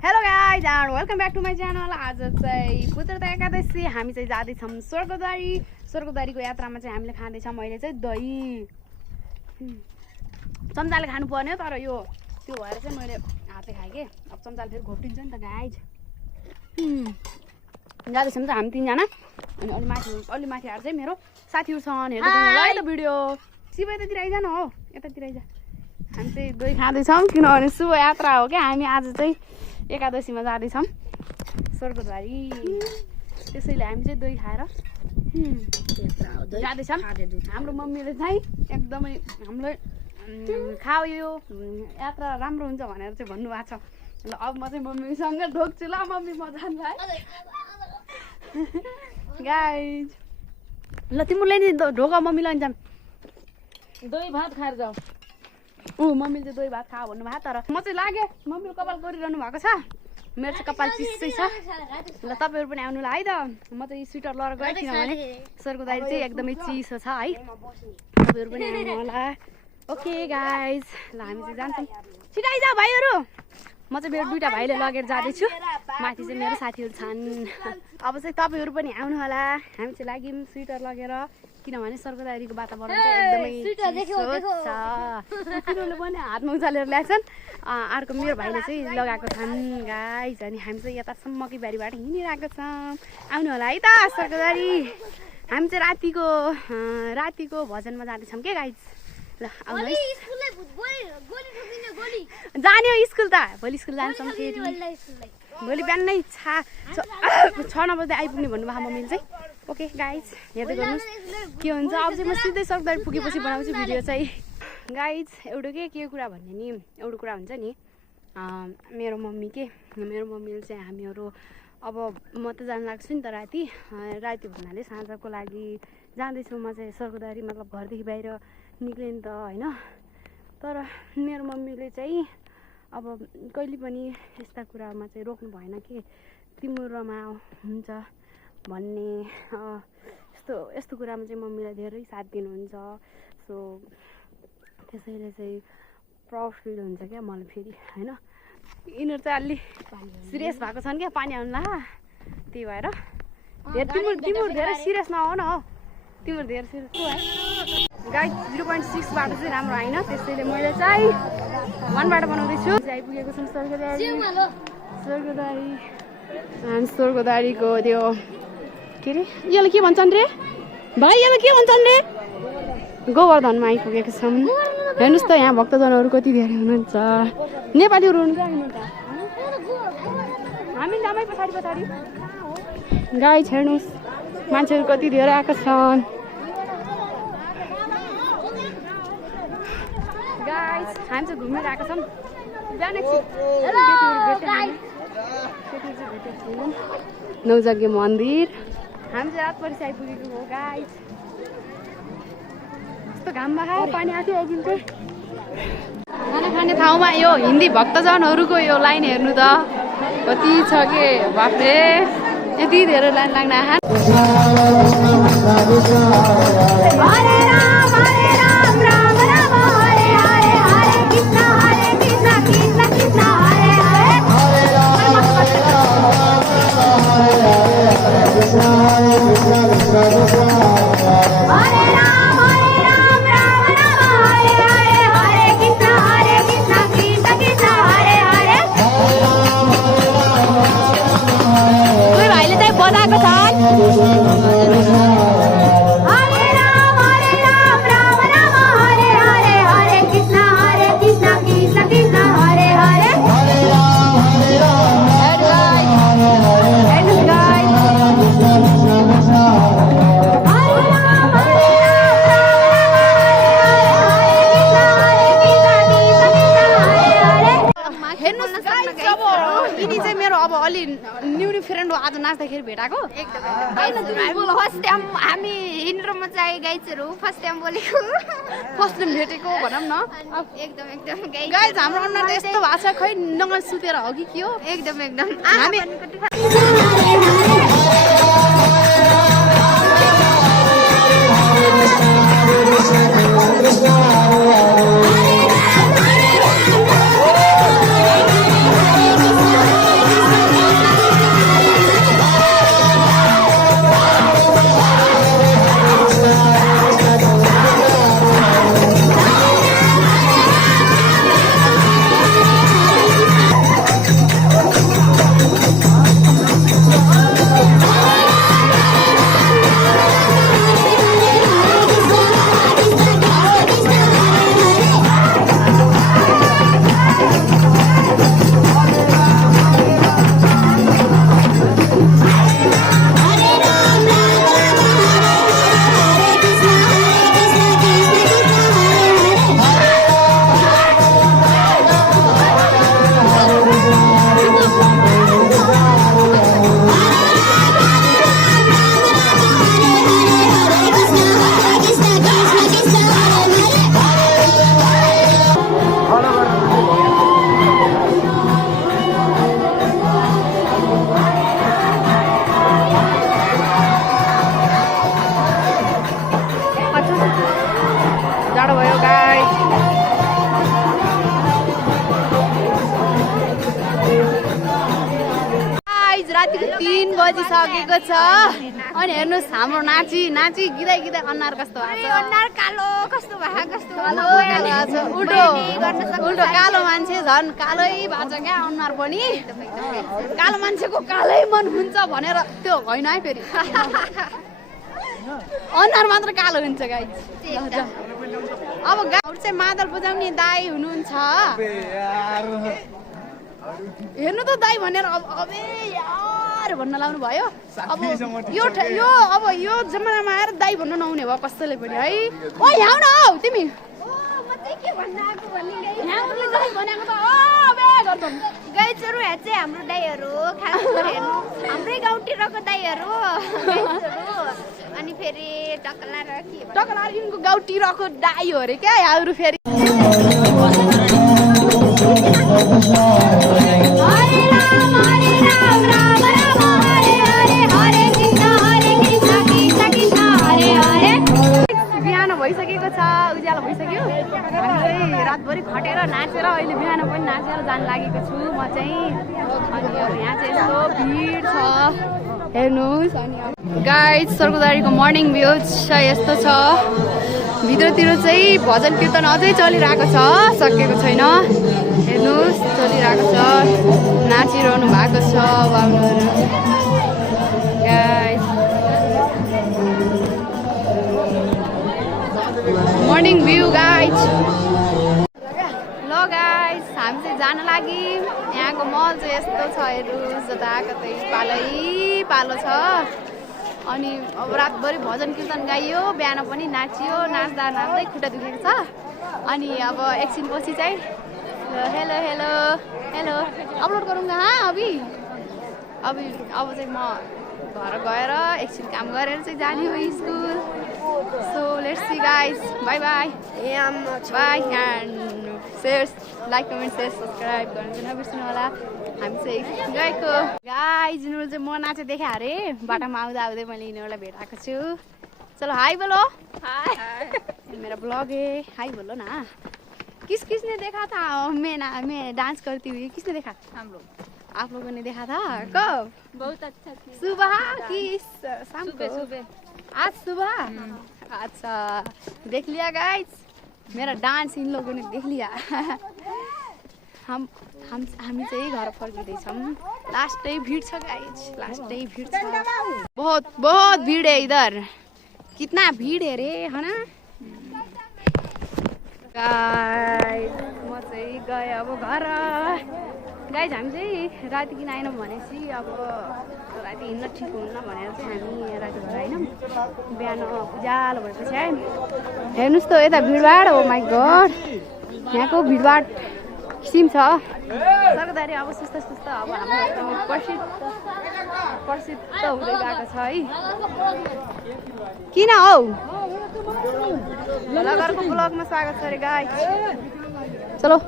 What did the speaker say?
Hello guys and welcome back to my channel. आज चाहिँ पुत्रता एकादशी हामी चाहिँ जाँदैछौँ स्वर्गद्वारीको यात्रामा चाहिँ हामीले खाँदैछौँ अहिले चाहिँ दही। चम्चाले खानुपर्ने तर यो त्यो भएर चाहिँ मैले हातै खाएँ कि अब चम्चाले फेरि घोप्टिन्छ नि त गाइज। जाँदैछौँ त हामी तिनजना अनि अलि माथि आएर चाहिँ मेरो साथीहरूसँग हेर्दै है त भिडियो। शिव यतातिर आइज न हो, यतातिर आइज। हामी चाहिँ दही खाँदैछौँ किनभने शुभ यात्रा हो क्या। हामी आज चाहिँ एकादशीमा जाँदैछौँ स्वर्गद्वारी, त्यसैले हामी चाहिँ दही खाएर जाँदैछौँ। हाम्रो मम्मीले चाहिँ एकदमै हामीलाई खाऊ यो यात्रा राम्रो हुन्छ भनेर चाहिँ भन्नुभएको छ। ल अब म चाहिँ मम्मीसँग ढोक्छु। ल मम्मी म जान्छु है गाइज। ल तिमीले नि ढोका मम्मीलाई जाऊँ दही भात खाएर जाऊ। मम्मीले चाहिँ दही भात खा भन्नुभयो तर म चाहिँ लागेँ मम्मीले कपाल गरिरहनु भएको छ। मेरो चाहिँ कपाल चिसै छ। ल तपाईँहरू पनि आउनु होला है त। म चाहिँ स्वेटर लगाएर गएँ किनभने स्वर्गद्वारी चाहिँ एकदमै चिसो छ है। तपाईँहरू पनि आउनु होला। ओके गाइज, ल हामी चाहिँ जान्छौँ। छिटो आइज भाइहरू। म चाहिँ मेरो दुईवटा भाइले लगेर जाँदैछु। माथि चाहिँ मेरो साथीहरू छन्। अब चाहिँ तपाईँहरू पनि आउनु होला। हामी चाहिँ लाग्यौँ स्वेटर लगेर किनभने स्वर्गद्वारीको वातावरण चाहिँ एकदमै चिसो छ। तिनीहरूले पनि हातमा उचालेर ल्याएछन्। अर्को मेरो भाइले चाहिँ लगाएको छन् गाइज। अनि हामी चाहिँ यतासम्मकै बारीबाट हिँडिरहेको छौँ। आउनु होला है त स्वर्गद्वारी। हामी चाहिँ रातिको भजनमा जाँदैछौँ के गाइज। ल आउनु है। जाने हो स्कुल त, भोलि स्कुल जान्छौँ फेरि। भोलि बिहानै 6-9 बजे आइपुग्ने भन्नुभयो मम्मीले चाहिँ। ओके गाइज हेर्दै गर्नुहोस् के हुन्छ। अब चाहिँ म सिधै स्वर्गद्वारी पुगेपछि बनाउँछु भिडियो चाहिँ गाइज। के कुरा भन्ने नि एउटा कुरा हुन्छ नि मेरो मम्मीले चाहिँ हामीहरू अब म त जान लाग्छु नि त राति भन्नाले साँझको लागि जाँदैछु म चाहिँ स्वर्गद्वारी। मतलब घरदेखि बाहिर निक्लेँ नि त होइन। तर मेरो मम्मीले चाहिँ अब कहिले पनि यस्ता कुरामा चाहिँ रोक्नु भएन कि तिम्रोमा हुन्छ भन्ने। यस्तो कुरामा चाहिँ मम्मीलाई धेरै साथ दिनुहुन्छ। सो त्यसैले चाहिँ प्राउड फिल हुन्छ क्या मलाई फेरि होइन। यिनीहरू चाहिँ अलि सिरियस भएको छन् क्या पानी आउनुला। त्यही भएर तिम्रो धेरै सिरियस नहो न हो। तिम्रो धेरै सिरियस हो है गाइड। 0.6 चाहिँ राम्रो होइन, त्यसैले मैले चाहिँ 1 बनाउँदैछु। आइपुगेको छौँ स्वर्गद्वारीको त्यो के अरे यसलाई के भन्छन् रे भाइ, यसलाई के भन्छन् रे गोवर्धनमा आइपुगेको छौँ। हेर्नुहोस् त यहाँ भक्तजनहरू कति धेरै हुनुहुन्छ। नेपालीहरू हुनुहुन्छ हामी जामै पछाडि गाइज। हेर्नुहोस् मान्छेहरू कति धेरै आएको छन् गाइज। हामी चाहिँ घुमिरहेको छौँ। नौजग्य मन्दिर। हामी चाहिँ रात परिसि आइपुगेको हो गाइज। यस्तो घाममा पानी आएको थियो चाहिँ खाना खाने ठाउँमा यो हिन्दी भक्तजनहरूको यो लाइन हेर्नु त कति छ के बाफ्रे। यति धेरै लाइन लाग्न अब अलि न्यू फ्रेन्ड हो। आज नाच्दाखेरि भेटाएको फर्स्ट टाइम हामी हिँड्रोमा चाहिँ गाइजहरू फर्स्ट टाइम बोलेको, फर्स्ट टाइम भेटेको भनौँ न। एकदम गाइज हाम्रो अनुहार त यस्तो भएको छ खै नगन सुतेर हो कि के हो। एकदम हामी रातिको 3 बजिसकेको छ अनि हेर्नुहोस् हाम्रो नाची गीदै अनुहार कस्तो भएको छ अनुहार कालो कस्तो भएको उल्टो कालो मान्छे झन् कालै भएको छ क्या अनुहार पनि कालो मान्छेको कालै मन हुन्छ भनेर त्यो होइन है फेरि अनुहार मात्र कालो हुन्छ गाइस अब गाउँ चाहिँ मादल बजाउने दाइ हुनुहुन्छ हेर्नु त दाइ भनेर अबे यार भन्न लाउनु भयो अब यो जमानामा आएर दाइ भन्न नहुने भयो कसैले पनि है ओ यहाँ न हौ तिमी गाइजहरू यहाँ चाहिँ हाम्रो दाइहरू खास गरेर हाम्रै गाउँतिरको दाइहरू अनि फेरि टकला यिनको गाउँतिरको दाइ हो अरे क्या यहाँहरू फेरि बिहान भइसकेको छ उज्यालो भइसक्यो हामी चाहिँ रातभरि खटेर नाचेर अहिले बिहान पनि नाचेर जान लागेको छु म चाहिँ अनि अब यहाँ चाहिँ यस्तो भिड छ हेर्नुहोस् अनि गाइज सर्कोदारीको मर्निङ भ्यू चाहिँ यस्तो छ भित्रतिर चाहिँ भजन कीर्तन अझै चलिरहेको छ सकेको छैन हेर्नुहोस् चलिरहेको छ नाचिरहनु भएको छ बाबुहरू गाइज मर्निङ भ्यू गाइज ल गाइज हामी चाहिँ जान लागि यहाँको मल चाहिँ यस्तो छ हेर्नुहोस् जताकतै पालो छ अनि अब रातभरि भजन कीर्तन गाइयो बिहान पनि नाचियो नाच्दा खुट्टा दुखेको छ अनि अब एकछिनपछि चाहिँ हेलो अपलोड गरौँगा अभी अब चाहिँ म घर गएर एकछिन काम गरेर चाहिँ जाने हो school so let's see guys by by and share like comment share subscribe गर्नु चाहिँ नबिर्सनु होला हामी चाहिँ गएको गाइज यिनीहरू चाहिँ म नाचे देखाएँ अरे बाटोमा आउँदा मैले यिनीहरूलाई भेटाएको छु चलो हाई बोलो मेरा ब्लॉग है हाई बोलो ना किसने देखा था मैं डांस करती हुई किसने देखा हम लोग आप लोगों ने देखा था कब बहुत अच्छा सुबह कि शाम को आज सुबह अच्छा देख लिया गाइस मेरा डांस इन लोगों ने देख लिया हामी चाहिँ घर फर्किँदैछौँ लास्टै भिड छ गाइस लास्टै भिड छ बहुत भीड़ है इधर कितना भीड़ है रे है ना गाइस म चाहिँ गएँ अब घर गाइस हामी चाहिँ राति किन आएनौँ भनेपछि अब राति हिँड्न ठिक हुन्न भनेर चाहिँ हामी राति घर आएनौँ बिहान उज्यालो भएपछि आयौँ हेर्नुहोस् त यता भिडभाड हो माइ गड यहाँको भिडभाड किसिम छ सर्कोदारी अब सुस्त अब हाम्रो प्रसिद्ध हुँदै गएको छ है किन हौ लगरको ब्लगमा स्वागत छ रे गाइस चलो